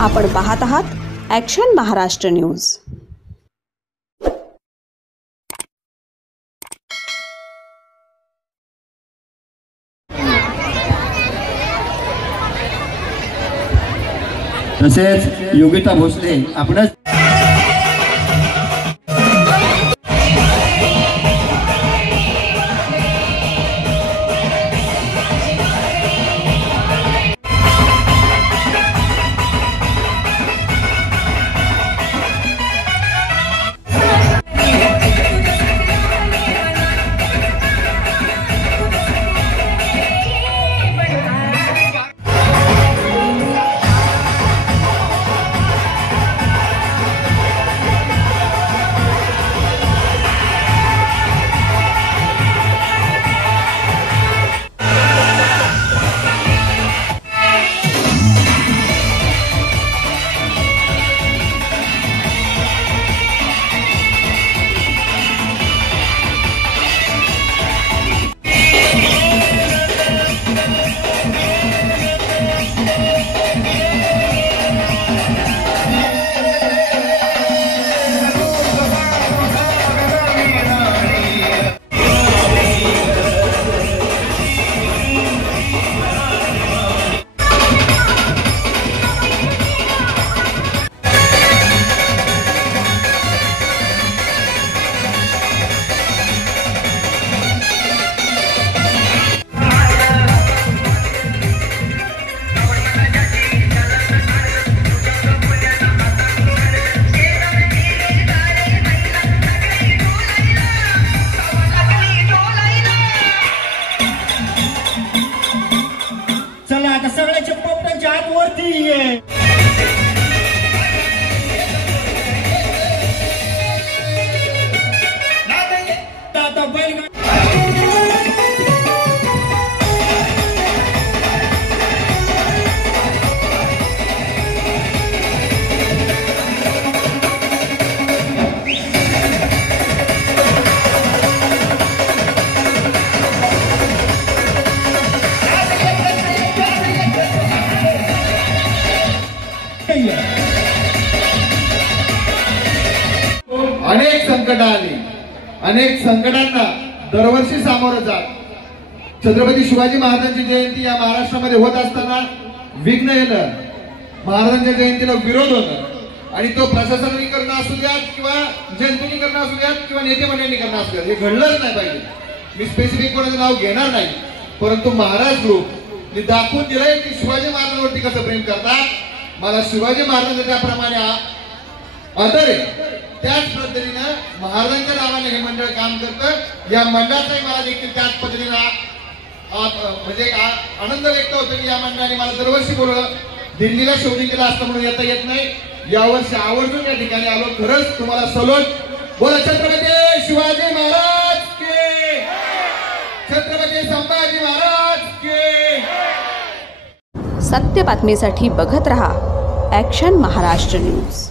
आपण पाहत आहात ॲक्शन महाराष्ट्र न्यूज। तसेच योगिता भोसले आपणच आता सगळ्याचे पोपटांच्या हात वरती ये। आता बैल अनेक संकट आली, अनेक संकटांना दरवर्षी सामोरं जात छत्रपती शिवाजी महाराजांची जयंती या महाराष्ट्रामध्ये होत असताना विघ्न येणं, महाराजांच्या जयंतीला विरोध होणं आणि तो प्रशासनाने करणं असू द्यात किंवा जनतेने करणं असू द्यात किंवा नेते मंडळींनी करणं असू द्यात, हे घडलंच नाही पाहिजे। मी स्पेसिफिक कोणाचं नाव घेणार नाही, परंतु महाराज ग्रुप दाखवून दिलंय की शिवाजी महाराजांवरती कसं प्रेम करतात। मला शिवाजी महाराजांच्या त्याप्रमाणे आदर आहे, त्याच पद्धतीने महाराजांच्या नावाने हे मंडळ काम करतं। या मंडळाचाही मला देखील त्याच पद्धतीने म्हणजे आनंद व्यक्त होतो की या मंडळाने मला दरवर्षी बोलवलं। दिल्लीला शोधिंग केला असतं म्हणून येता येत नाही, यावर्षी आवर्जून या ठिकाणी आलो। खरंच तुम्हाला सलोट। बोला छत्रपती शिवाजी महाराज के, छत्रपती संभाजी महाराज के। सत्य बातमीसाठी बघत रहा ॲक्शन महाराष्ट्र न्यूज।